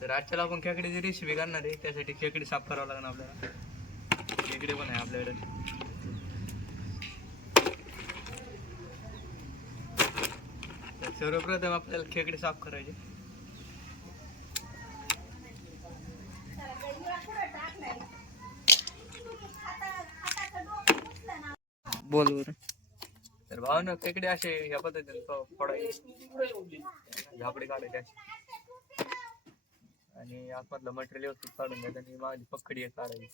तर आजच्याला आपण खेकडीची रेसिपी करणार आहे. त्यासाठी खेकडी साफ करावं लागणार आपल्याला. खेकडे पण आहे आपल्याकडे. सर्वप्रथम आपल्याला खेकडे साफ करायचे. बोल तर भाऊ ना खेकडे असे या पद्धतीने फोडायचे. झापडे काढायचे आणि आतमधलं मटेरियल व्यवस्थित काढून घ्यायचं आणि मागली पकडी एक काढायची.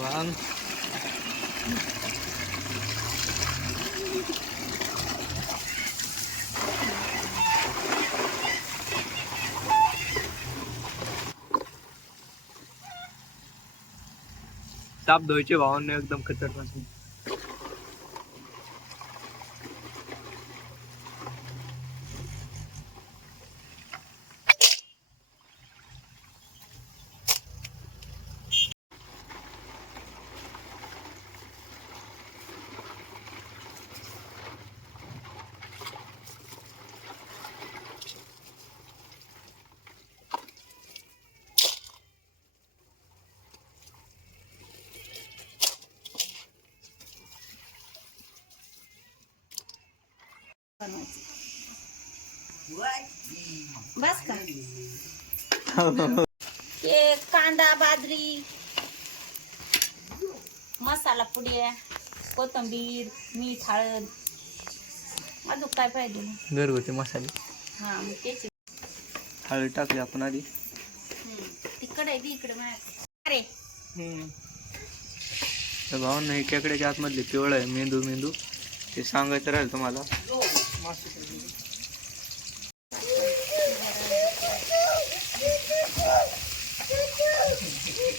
वांग. साप धुवायचे भावांना एकदम खतरनाक. बस का? ते कांदा बाजरी मसाला पुड्या कोथिंबीर मीठ हळद. अजून काय पाहिजे? घरगुती मसाले. हा मग त्याची हळद टाकली आपण आधी. तिकडे इकडे अरे. तर भावांना हे खेकड्याच्या आतमधले पिवळ आहे मेंदू मेंदू. ते सांगायचं राहील तुम्हाला.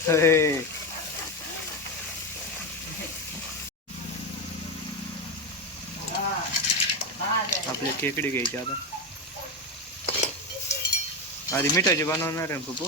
हे. आपले खेकडे घ्यायचे आता आधी मिठाचे बनवणार आहे पप्पू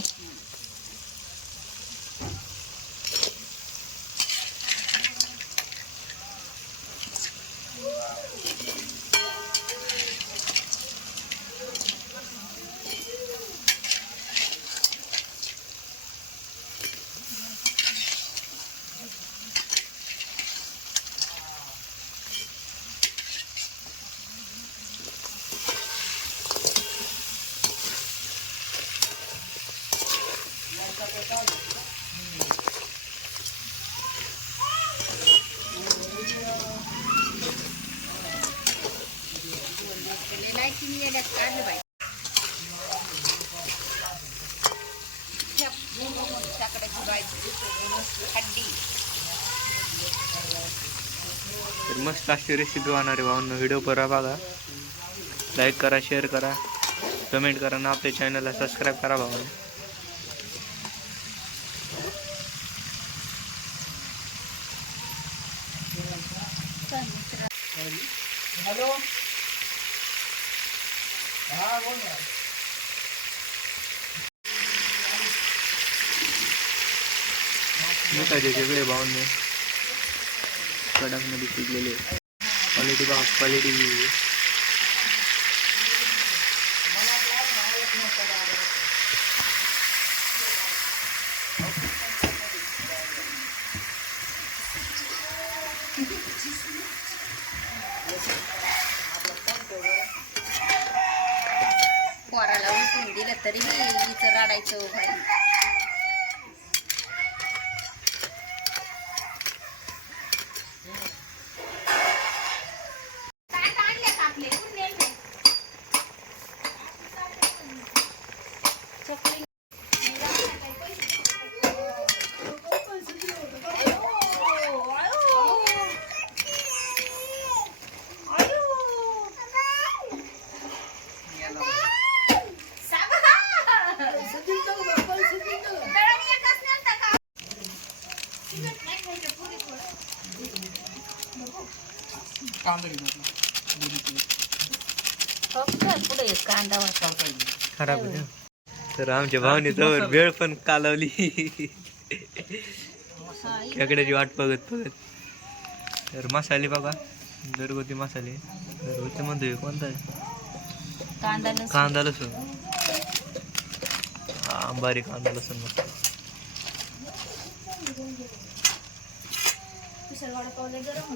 तर मस्त अशी रेसिपी होणार आहे भावांनो. व्हिडिओ करा बघा. लाईक करा शेअर करा. कमेंट करा आणि आपल्या चॅनलला सबस्क्राईब करा भावांनो मिठाचे वेगळे भावांनो कडकमध्ये शिजलेले क्वालिटी बघा क्वालिटी पोराला उठून दिलं तरी हिचं रडायचं पुढे कांदा होता खराब ना. तर आमच्या भावने जवळ वेळ पण कालवली. खेकड्याची वाट बघत बघत. तर मसाले बघा घरगुती मसाले. घरगुती म्हणतोय कोणता आहे? कांदा लसूण. कांदा लसूण. हा बारीक कांदा लसूण मग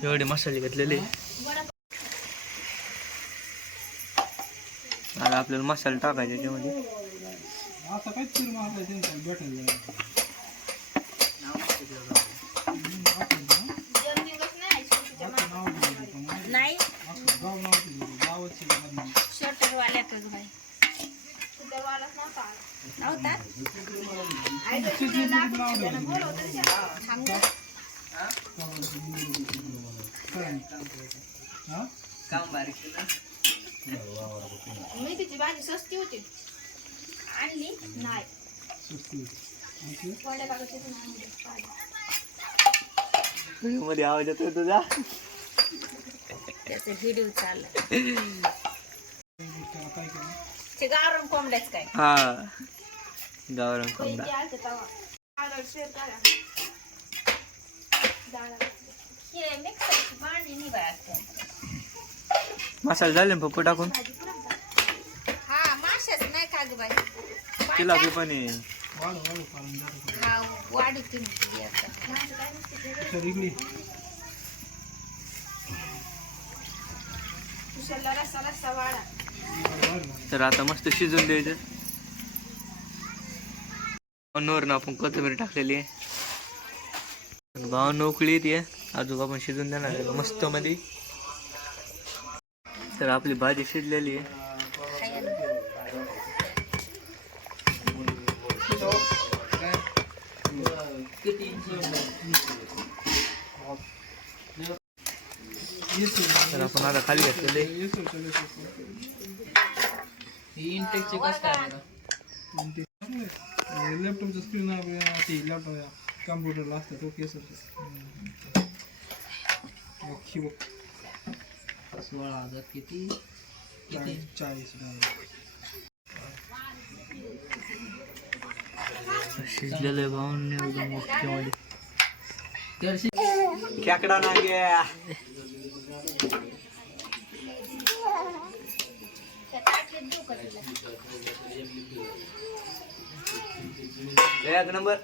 एवढे मसाले घेतलेले. आता आपल्याला मसाले टाकायचे त्याच्यामध्ये आता काय चिर मारलाय त्यांचा भेटेल नाही? गाव नाव गावाची शर्टर नव्हता मेथीची भाजी स्वस्ती होती. आणली? नाही. मध्ये आवाज येतोय तुझा? त्याचा व्हिडिओ चालला. ते गावरण कोंबड्याच काय? हा. गावरान पैकी कोंबडा शेर करा मसाले झाले ना पप्पू टाकून. हा माशाच नाही का ग बाई तिला बी पण आहे. हा वाढू तुम्ही ते. तर वाढा ना आता मस्त शिजून द्यायचं भावनवर आपण कोथिंबीर टाकलेली आहे भाव उकळी येते आजोबा आपण शिजून देणार आहे मस्त मध्ये. तर आपली भाजी शिजलेली आहे. तर आपण आता खाली घेतलेले. लॅपटॉपचा स्क्रीन ती लॅपटॉप कम्प्युटरला असतं तो केस सोळा हजार किती? चाळीस शिजलेलं भावून एकदम ओके मध्ये खेकडा ना गया एक नंबर.